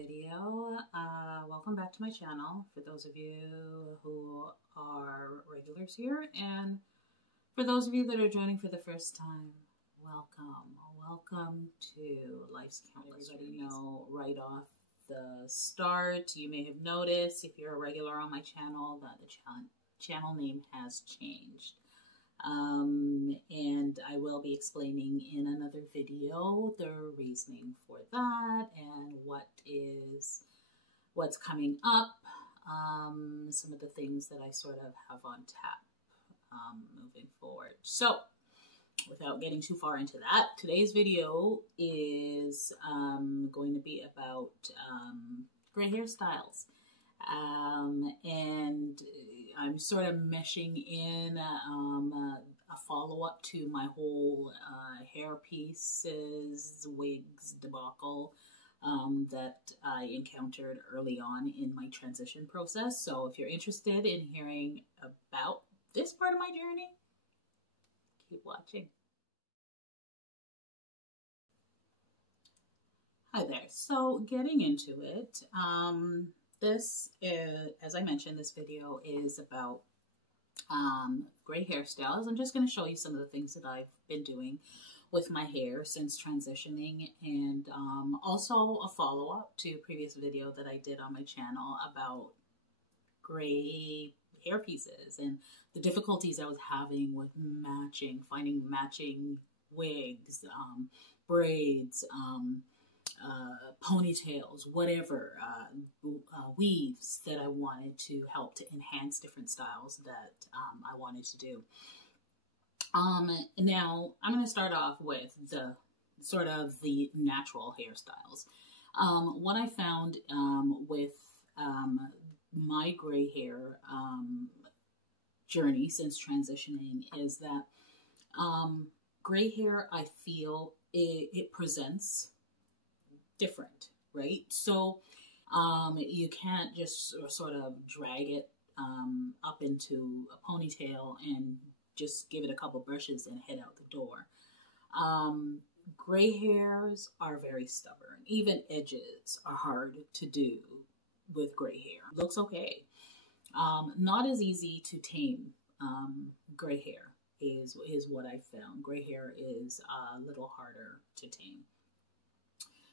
video. Welcome back to my channel for those of you who are regulars here, and for those of you that are joining for the first time, welcome to Life's Countless Journeys. Everybody know right off the start, you may have noticed if you're a regular on my channel that the channel name has changed. And I will be explaining in another video the reasoning for that and what's coming up, some of the things that I sort of have on tap moving forward. So without getting too far into that, today's video is going to be about gray hairstyles. And I'm sort of meshing in a follow-up to my whole hair pieces, wigs debacle that I encountered early on in my transition process. So if you're interested in hearing about this part of my journey, keep watching. Hi there. So getting into it, this is, as I mentioned, this video is about gray hairstyles. I'm just going to show you some of the things that I've been doing with my hair since transitioning, and also a follow-up to a previous video that I did on my channel about gray hair pieces and the difficulties I was having with finding matching wigs, braids, ponytails, whatever, weaves that I wanted to help to enhance different styles that I wanted to do. Now I'm going to start off with the sort of the natural hairstyles. What I found with my gray hair journey since transitioning is that gray hair, I feel it presents different, right? So you can't just sort of drag it up into a ponytail and just give it a couple brushes and head out the door. Gray hairs are very stubborn. Even edges are hard to do with gray hair. Looks okay. Not as easy to tame gray hair is what I found. Gray hair is a little harder to tame.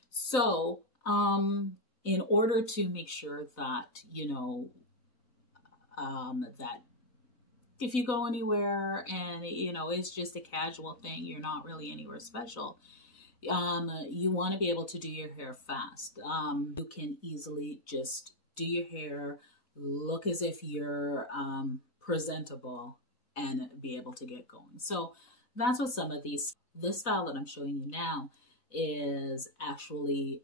So, in order to make sure that, you know, that if you go anywhere and, you know, it's just a casual thing, you're not really anywhere special, you want to be able to do your hair fast. You can easily just do your hair, look as if you're presentable, and be able to get going. So that's what some of this style that I'm showing you now is actually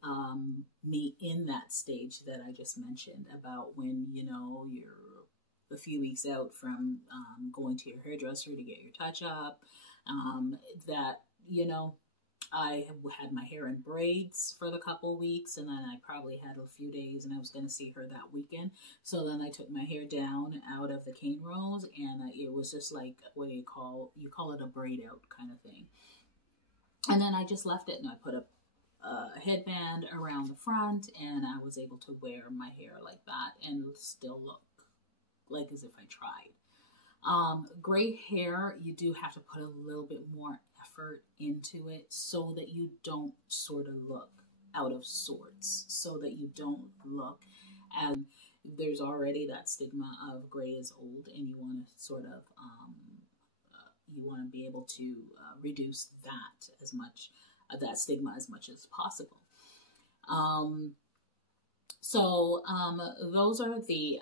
me in that stage that I just mentioned about when, you know, you're a few weeks out from going to your hairdresser to get your touch up, that, you know, I had my hair in braids for the couple weeks, and then I probably had a few days and I was going to see her that weekend. So then I took my hair down out of the cane rolls, and it was just like, what do you call it, a braid out kind of thing. And then I just left it, and I put a headband around the front, and I was able to wear my hair like that and still look like as if I tried. Gray hair, you do have to put a little bit more effort into it so that you don't sort of look out of sorts, so that you don't look, and there's already that stigma of gray is old, and you want to sort of you want to be able to reduce that stigma as much as possible. Those are the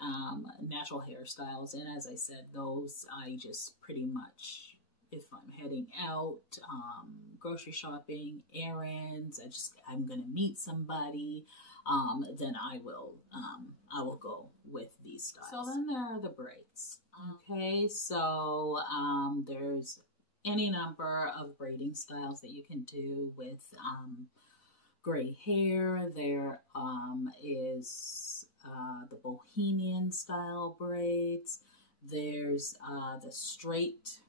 natural hairstyles, and as I said, those I just pretty much, if I'm heading out, grocery shopping, errands, I'm gonna meet somebody, then I will go with these styles. So then there are the braids. Okay, so there's any number of braiding styles that you can do with gray hair. There is the bohemian style braids. There's the straight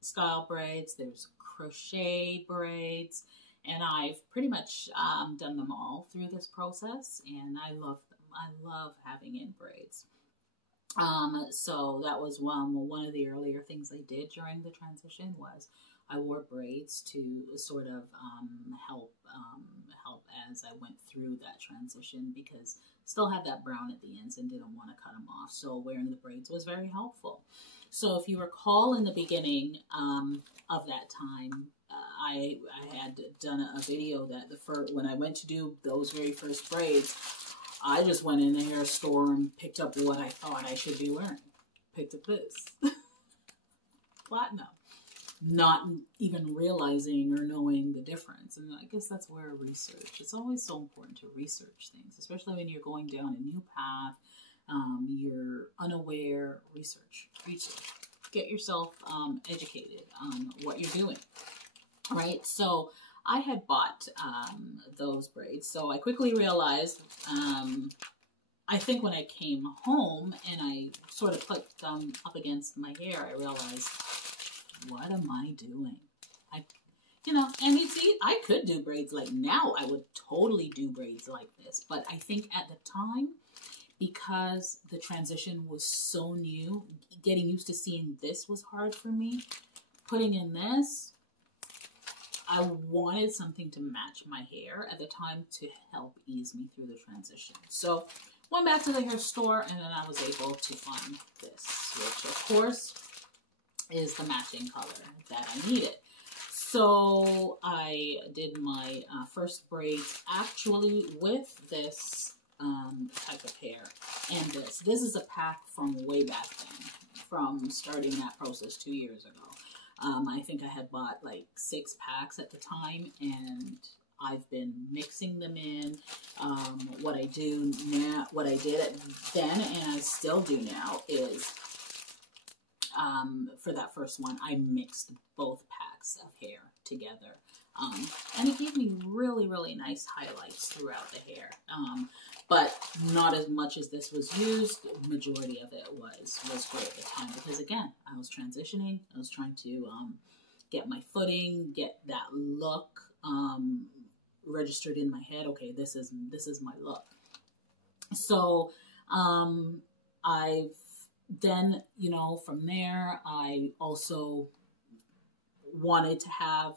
style braids. There's crochet braids. And I've pretty much done them all through this process, and I love them. I love having in braids. So that was one of the earlier things I did during the transition was I wore braids to sort of help as I went through that transition, because still had that brown at the ends and didn't want to cut them off. So wearing the braids was very helpful. So if you recall in the beginning of that time, I had done a video that when I went to do those very first braids, I just went in the hair store and picked up what I thought I should be wearing. Picked up this. Platinum. Not even realizing or knowing the difference. And I guess that's where research. It's always so important to research things, especially when you're going down a new path. You're unaware. Research. Get yourself educated on what you're doing. Right? So I had bought those braids. So I quickly realized, I think when I came home and I sort of put them up against my hair, I realized, what am I doing? And you see, I could do braids like now. I would totally do braids like this. But I think at the time, because the transition was so new, getting used to seeing this was hard for me. Putting in this, I wanted something to match my hair at the time to help ease me through the transition. So went back to the hair store, and then I was able to find this, which of course is the matching color that I needed. So I did my first braids actually with this type of hair. And this is a pack from way back then, from starting that process 2 years ago. I think I had bought like 6 packs at the time, and I've been mixing them in. What I do now, what I did then, and I still do now, is for that first one, I mixed both packs of hair together. And it gave me really, really nice highlights throughout the hair. But not as much as this was used. The majority of it was great at the time, because again, I was transitioning. I was trying to get my footing, get that look registered in my head. Okay, this is my look. So I've then, from there, I also wanted to have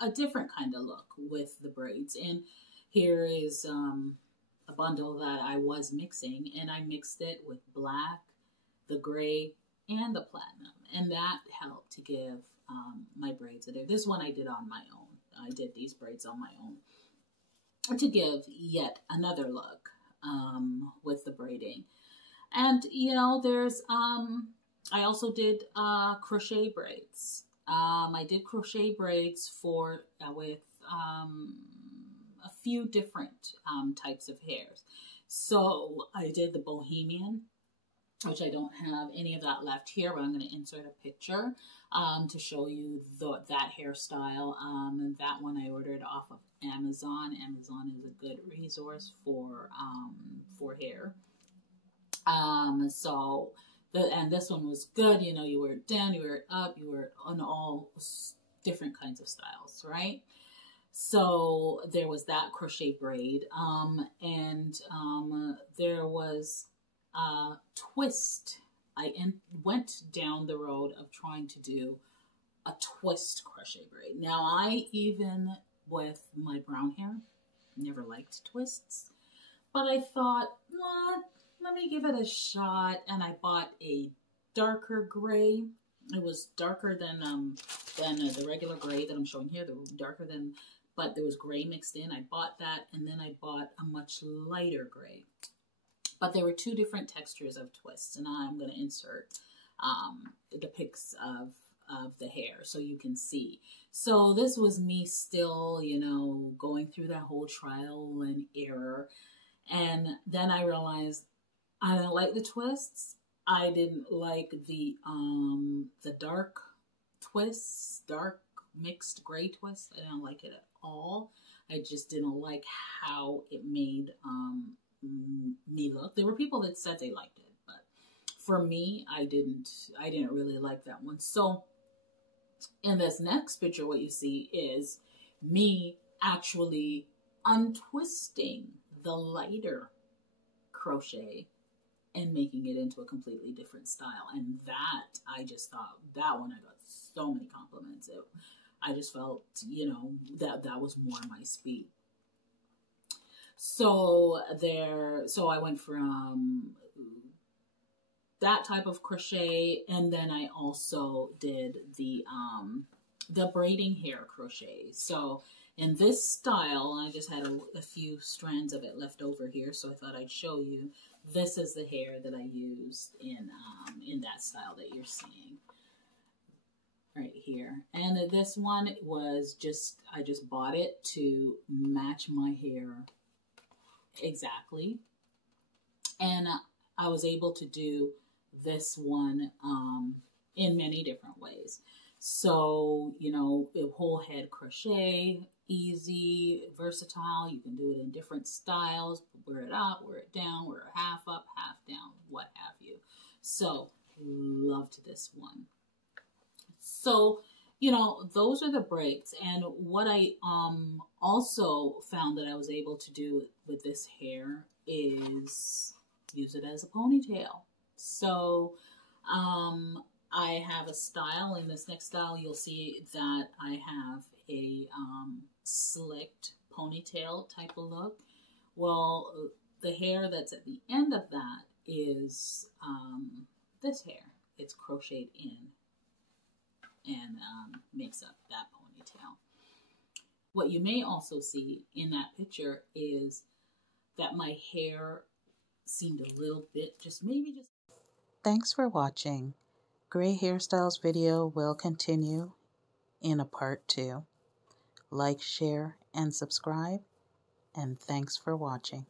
a different kind of look with the braids. And here is a bundle that I was mixing, and I mixed it with black, the gray, and the platinum. And that helped to give my braids a day. This one I did on my own. I did these braids on my own to give yet another look with the braiding. And, there's, I also did crochet braids. I did crochet braids with a few different types of hairs. So I did the Bohemian, which I don't have any of that left here, but I'm going to insert a picture to show you that hairstyle. And that one I ordered off of Amazon. Amazon is a good resource for hair. And this one was good. You wear it down, you wear it up, you wear it on all different kinds of styles, right? So there was that crochet braid. And there was a twist. I went down the road of trying to do a twist crochet braid. Now, I, even with my brown hair, never liked twists. But I thought, what? Let me give it a shot. And I bought a darker gray. It was darker than the regular gray that I'm showing here. But there was gray mixed in. I bought that, and then I bought a much lighter gray. But there were 2 different textures of twists, and I'm going to insert the pics of the hair so you can see. So this was me still, going through that whole trial and error. And then I realized I didn't like the twists. I didn't like the dark twists, dark mixed gray twists. I didn't like it at all. I just didn't like how it made me look. There were people that said they liked it, but for me, I didn't really like that one. So in this next picture, what you see is me actually untwisting the lighter crochet and making it into a completely different style. And that, I just thought, that one I got so many compliments. I just felt, you know, that was more my speed. So I went from that type of crochet, and then I also did the braiding hair crochet. So in this style, I just had a few strands of it left over here, so I thought I'd show you. This is the hair that I used in that style that you're seeing right here. And this one was I just bought it to match my hair exactly. And I was able to do this one in many different ways. So, you know, a whole head crochet, easy, versatile. You can do it in different styles, wear it up, wear it down, wear it half up, half down, what have you. So, loved this one. So, you know, those are the braids. And what I also found that I was able to do with this hair is use it as a ponytail. So, I have a style. In this next style, you'll see that I have a slicked ponytail type of look. Well, the hair that's at the end of that is this hair. It's crocheted in and makes up that ponytail. What you may also see in that picture is that my hair seemed a little bit, Thanks for watching. Gray Hairstyles video will continue in a part 2. Like, share, and subscribe, and thanks for watching.